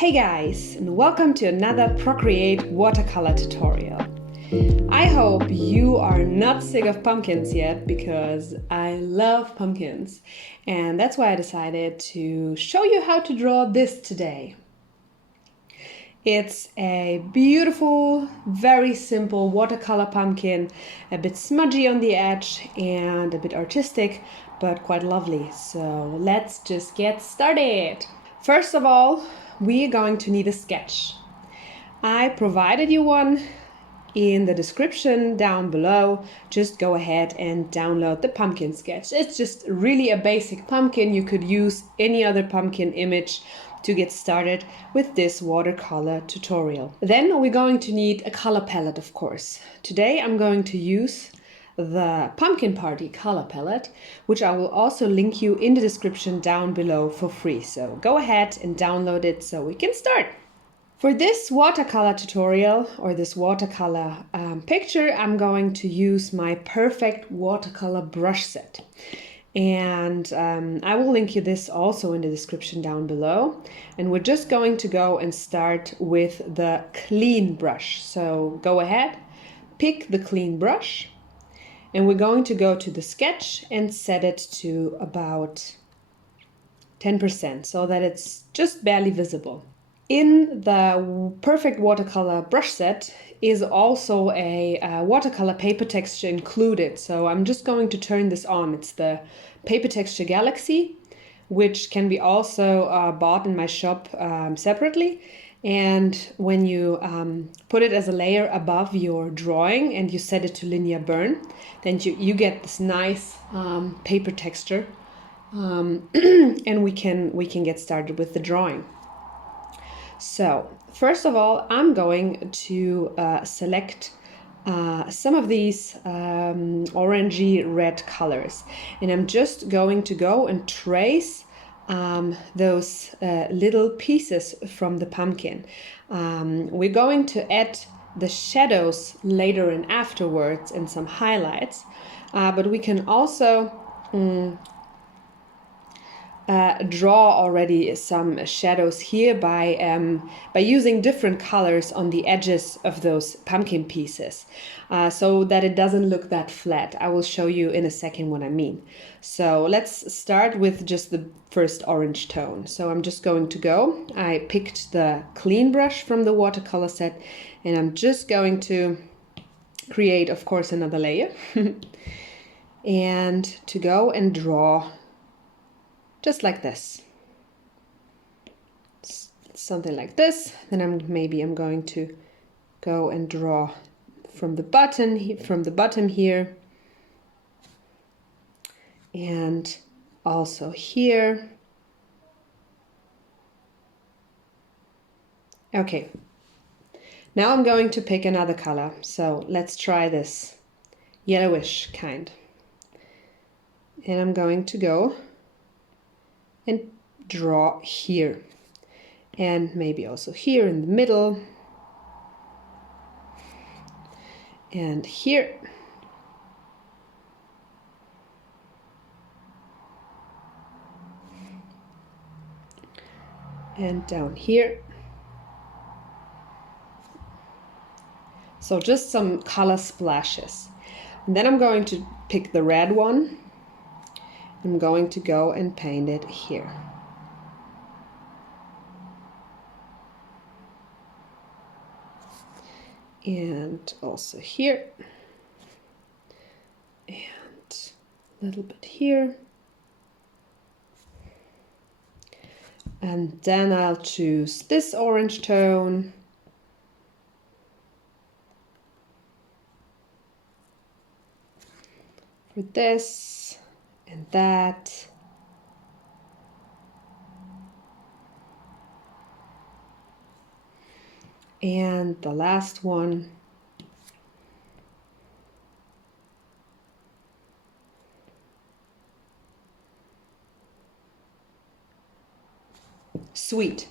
Hey guys, and welcome to another Procreate Watercolor tutorial. I hope you are not sick of pumpkins yet, because I love pumpkins, and that's why I decided to show you how to draw this today. It's a beautiful, very simple watercolor pumpkin, a bit smudgy on the edge and a bit artistic, but quite lovely. So let's just get started. First of all, we are going to need a sketch. I provided you one in the description down below. Just go ahead and download the pumpkin sketch. It's just really a basic pumpkin. You could use any other pumpkin image to get started with this watercolor tutorial. Then we're going to need a color palette, of course. Today I'm going to use the Pumpkin Party color palette, which I will also link you in the description down below for free. So go ahead and download it so we can start. For this watercolor tutorial, or this watercolor picture, I'm going to use my Perfect Watercolor brush set. And I will link you this also in the description down below. And we're just going to go and start with the clean brush. So go ahead, pick the clean brush, and we're going to go to the sketch and set it to about 10% so that it's just barely visible. In the Perfect Watercolor brush set is also a watercolor paper texture included. So I'm just going to turn this on. It's the Paper Texture Galaxy, which can be also bought in my shop separately. And when you put it as a layer above your drawing and you set it to linear burn, then you get this nice paper texture, and we can get started with the drawing. So first of all, I'm going to select some of these orangey red colors, and I'm just going to go and trace those little pieces from the pumpkin. We're going to add the shadows later and afterwards and some highlights, but we can also draw already some shadows here by using different colors on the edges of those pumpkin pieces, so that it doesn't look that flat. I will show you in a second what I mean. So let's start with just the first orange tone. So I'm just going to go. I picked the clean brush from the watercolor set, and I'm just going to create, of course, another layer and to go and draw just like this, something like this. Then I'm going to go and draw from the bottom here, and also here. Okay, now I'm going to pick another color. So let's try this yellowish kind, and I'm going to go and draw here, and maybe also here in the middle, and here, and down here. So just some color splashes. And then I'm going to pick the red one. I'm going to go and paint it here. And also here. And a little bit here. And then I'll choose this orange tone. For this. And that. And the last one. Sweet.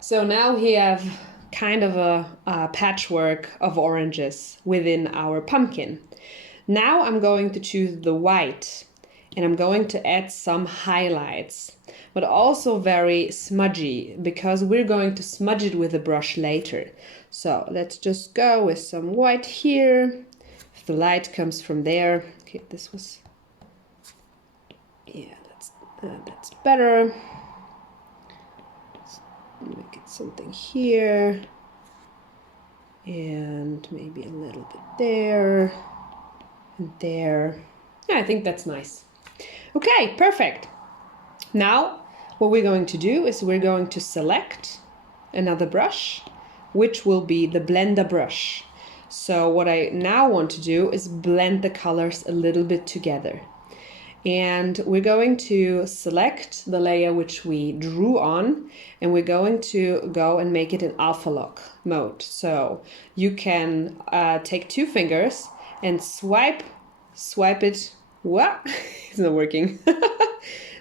So now we have kind of a patchwork of oranges within our pumpkin. Now I'm going to choose the white, and I'm going to add some highlights. but also very smudgy because we're going to smudge it with a brush later. So let's just go with some white here. If the light comes from there, okay, this was, yeah, that's better. Let's make it something here, and maybe a little bit there and there. Yeah, I think that's nice. Okay, perfect. Now, what we're going to do is we're going to select another brush, which will be the blender brush. So what I now want to do is blend the colors a little bit together. And we're going to select the layer which we drew on, and we're going to go and make it in alpha lock mode. So you can take 2 fingers and swipe it. What? It's not working.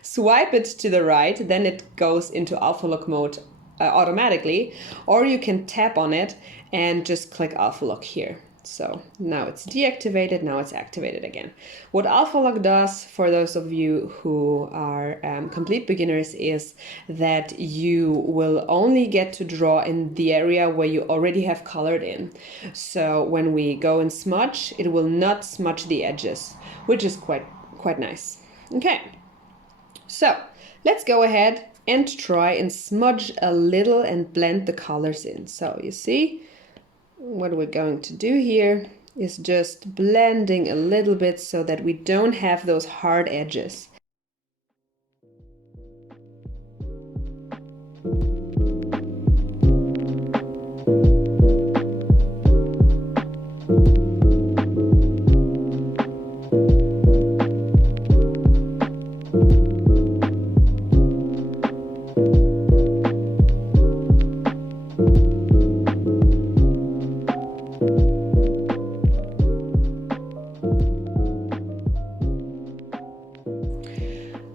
Swipe it to the right, then it goes into alpha lock mode automatically, or you can tap on it and just click alpha lock here. So now it's deactivated, now it's activated again. What alpha lock does, for those of you who are complete beginners, is that you will only get to draw in the area where you already have colored in. So when we go and smudge, it will not smudge the edges, which is quite nice. Okay, so let's go ahead and try and smudge a little and blend the colors in. So you see, what we're going to do here is just blending a little bit so that we don't have those hard edges.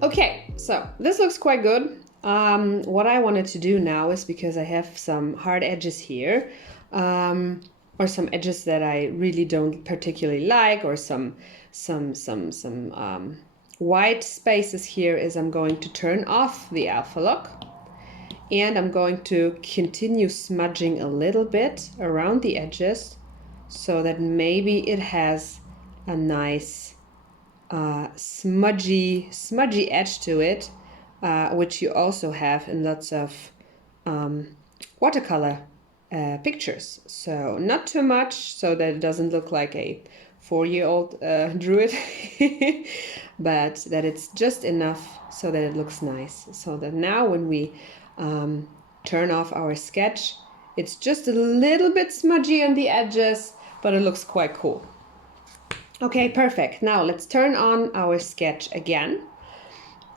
Okay, so this looks quite good. What I wanted to do now is, because I have some hard edges here, or some edges that I really don't particularly like, or some white spaces here, is I'm going to turn off the alpha lock, and I'm going to continue smudging a little bit around the edges so that maybe it has a nice smudgy edge to it, which you also have in lots of watercolor pictures. So not too much, so that it doesn't look like a 4-year-old drew it, but that it's just enough so that it looks nice. So that now when we turn off our sketch, it's just a little bit smudgy on the edges, but it looks quite cool. Okay, perfect. Now let's turn on our sketch again.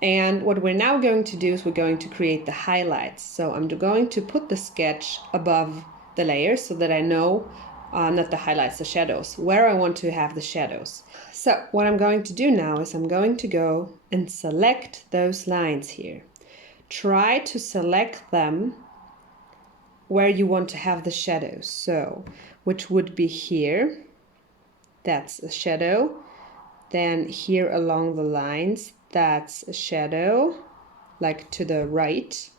And what we're now going to do is we're going to create the highlights. So I'm going to put the sketch above the layers so that I know, not the highlights, the shadows, where I want to have the shadows. So what I'm going to do now is I'm going to go and select those lines here. Try to select them where you want to have the shadows. So, which would be here. That's a shadow. Then here along the lines, that's a shadow, like to the right.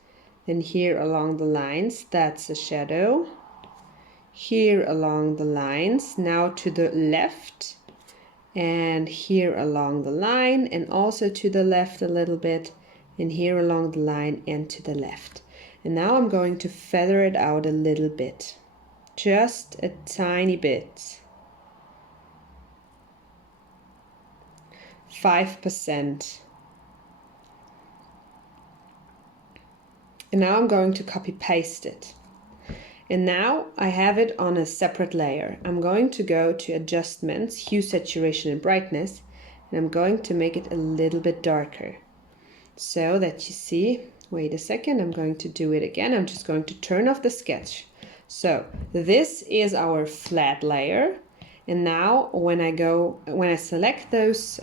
Then here along the lines, that's a shadow. Here along the lines, now to the left. And here along the line, and also to the left a little bit. And here along the line and to the left. And now I'm going to feather it out a little bit. Just a tiny bit. 5%. And now I'm going to copy paste it. And now I have it on a separate layer. I'm going to go to adjustments, hue, saturation and brightness, and I'm going to make it a little bit darker. So that you see, wait a second, I'm going to do it again. I'm just going to turn off the sketch. So this is our flat layer. And now when I select those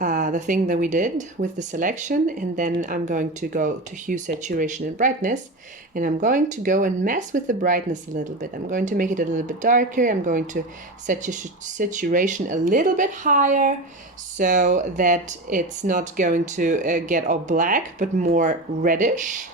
the thing that we did with the selection, and then I'm going to go to hue, saturation, and brightness, and I'm going to go and mess with the brightness a little bit. I'm going to make it a little bit darker. I'm going to set saturation a little bit higher so that it's not going to get all black but more reddish.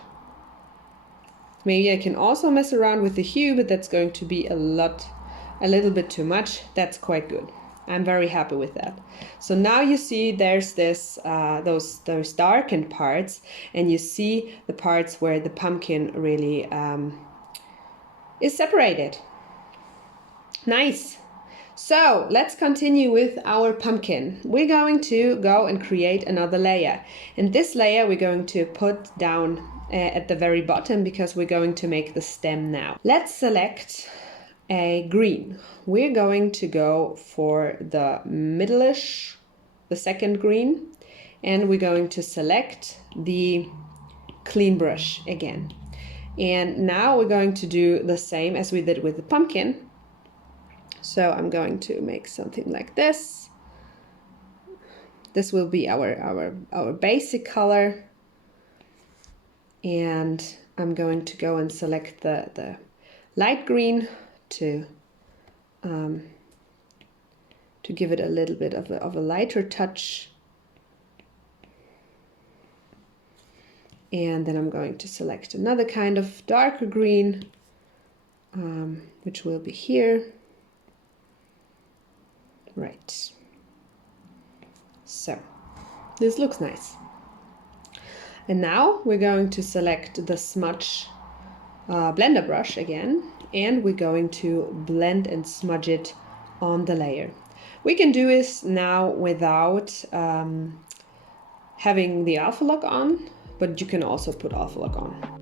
Maybe I can also mess around with the hue, but that's going to be a little bit too much. That's quite good. I'm very happy with that. So now you see there's this those darkened parts, and you see the parts where the pumpkin really is separated. Nice. So let's continue with our pumpkin. We're going to go and create another layer. And this layer we're going to put down at the very bottom because we're going to make the stem now. Let's select a green. We're going to go for the middle-ish, the second green, and we're going to select the clean brush again. And now we're going to do the same as we did with the pumpkin. So I'm going to make something like this. This will be our basic color. And I'm going to go and select the light green to give it a little bit of a lighter touch. And then I'm going to select another kind of darker green, which will be here. Right. So this looks nice. And now we're going to select the smudge blender brush again, and we're going to blend and smudge it on the layer. We can do this now without having the alpha lock on, but you can also put alpha lock on.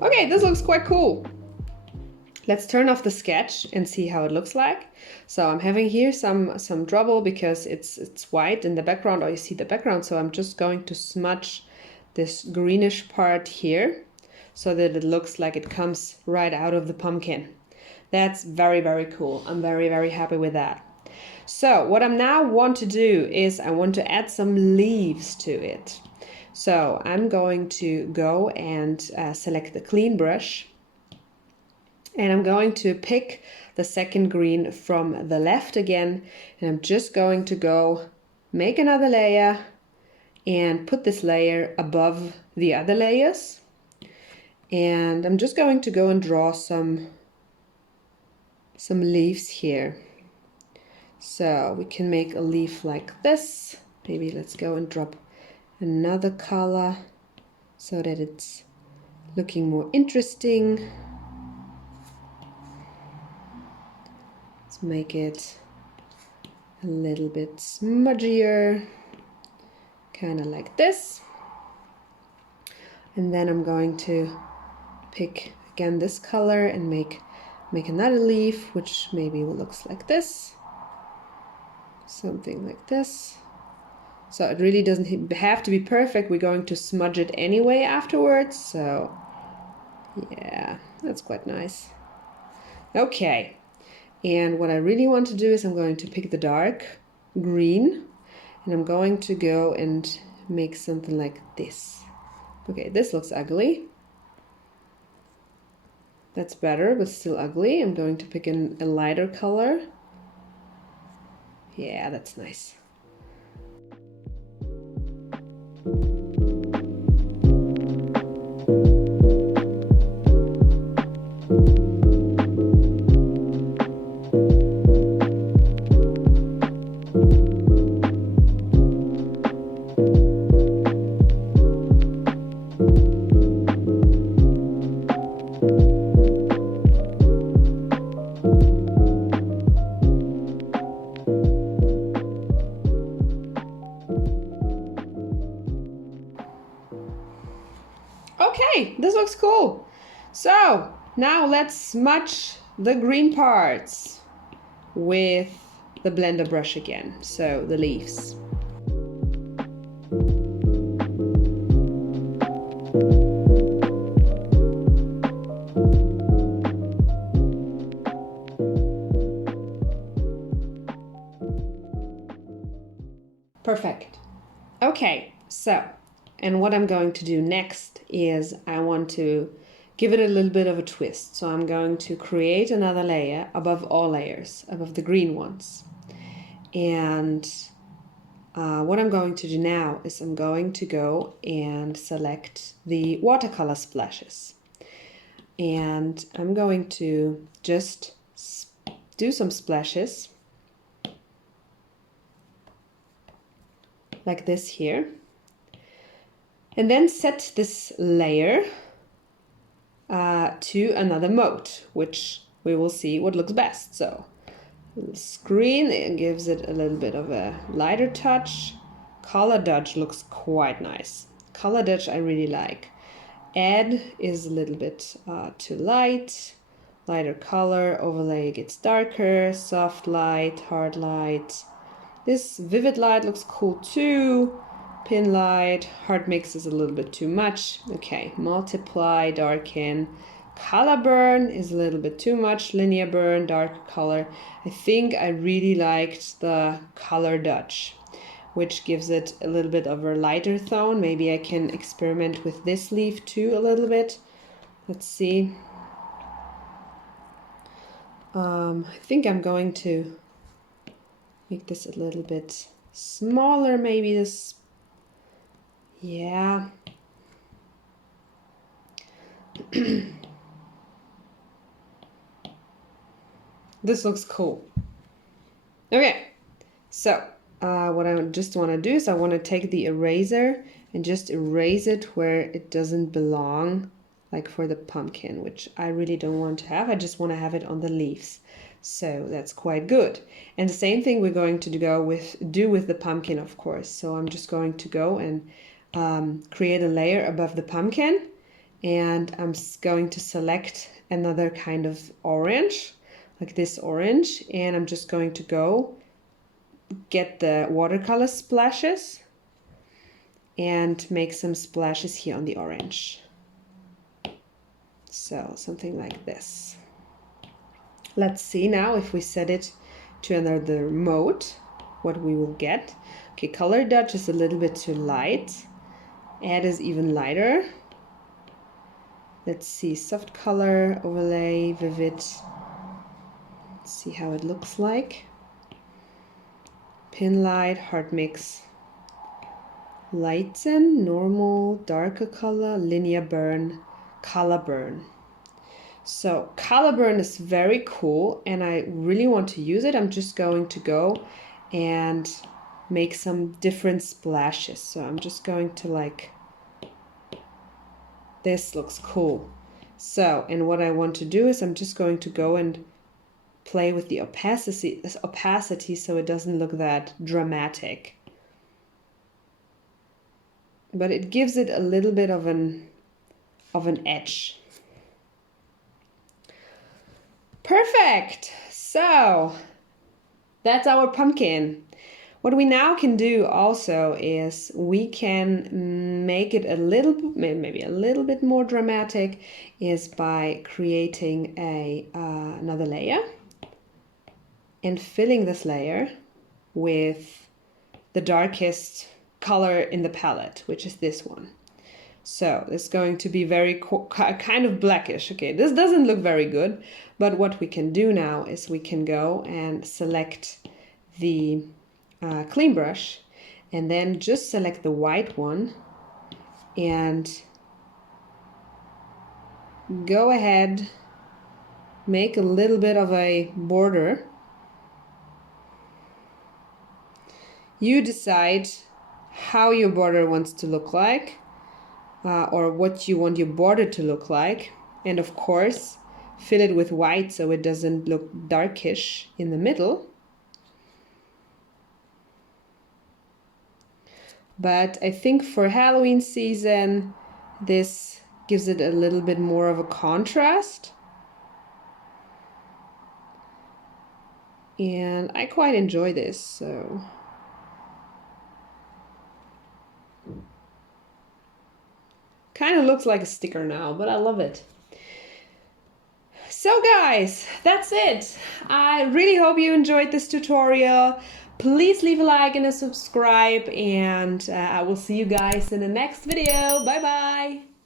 Okay, this looks quite cool. Let's turn off the sketch and see how it looks like. So I'm having here some trouble because it's white in the background, or you see the background. So I'm just going to smudge this greenish part here so that it looks like it comes right out of the pumpkin. That's very, very cool. I'm very, very happy with that. So what I now want to do is I want to add some leaves to it. So I'm going to go and select the clean brush, and I'm going to pick the second green from the left again, and I'm just going to go make another layer and put this layer above the other layers. And I'm just going to go and draw some leaves here. So we can make a leaf like this. Maybe let's go and drop another color so that it's looking more interesting. Let's make it a little bit smudgier, kind of like this. And then I'm going to pick again this color and make another leaf, which maybe looks like this, something like this. So it really doesn't have to be perfect. We're going to smudge it anyway afterwards. So yeah, that's quite nice. Okay, and what I really want to do is I'm going to pick the dark green, and I'm going to go and make something like this. Okay, this looks ugly. That's better, but still ugly. I'm going to pick a lighter color. Yeah, that's nice. Okay, this looks cool. So Now let's smudge the green parts with the blender brush again, so the leaves. Perfect. Okay, so, and what I'm going to do next is I want to give it a little bit of a twist. So I'm going to create another layer above all layers, above the green ones. And what I'm going to do now is I'm going to go and select the watercolor splashes. And I'm going to just do some splashes like this here, and then set this layer to another mode, which we will see what looks best. So screen, it gives it a little bit of a lighter touch. Color dodge looks quite nice. Color dodge I really like. Add is a little bit too light. Lighter color, overlay gets darker. Soft light, hard light. This vivid light looks cool too. Pin light, hard mix is a little bit too much. Okay, multiply, darken. Color burn is a little bit too much. Linear burn, darker color. I think I really liked the color dodge, which gives it a little bit of a lighter tone. Maybe I can experiment with this leaf too a little bit. Let's see. I think I'm going to make this a little bit smaller, maybe this, yeah. This looks cool. Okay, so what I just want to do is I want to take the eraser and just erase it where it doesn't belong, like for the pumpkin, which I really don't want to have. I just want to have it on the leaves. So that's quite good. And the same thing we're going to do with the pumpkin, of course. So I'm just going to go and create a layer above the pumpkin, and I'm going to select another kind of orange, like this orange, and I'm just going to go get the watercolor splashes and make some splashes here on the orange. So something like this. Let's see now if we set it to another mode, what we will get. Okay, color dodge is a little bit too light. Add is even lighter. Let's see, soft color, overlay, vivid. Let's see how it looks like. Pin light, hard mix. Lighten, normal, darker color, linear burn, color burn. So color burn is very cool and I really want to use it. I'm just going to go and make some different splashes. So I'm just going to like, this looks cool. So, and what I want to do is I'm just going to go and play with the opacity so it doesn't look that dramatic. But it gives it a little bit of an edge. Perfect. So that's our pumpkin. What we now can do also is we can make it a little, maybe a little bit more dramatic, is by creating another layer and filling this layer with the darkest color in the palette, which is this one. So it's going to be very kind of blackish. Okay, this doesn't look very good, but what we can do now is we can go and select the clean brush and then just select the white one and go ahead, make a little bit of a border. You decide how your border wants to look like. Or what you want your border to look like, and of course fill it with white so it doesn't look darkish in the middle. But I think for Halloween season this gives it a little bit more of a contrast. and I quite enjoy this. So kind of looks like a sticker now, but I love it. So guys, that's it. I really hope you enjoyed this tutorial. Please leave a like and a subscribe, and I will see you guys in the next video. Bye bye.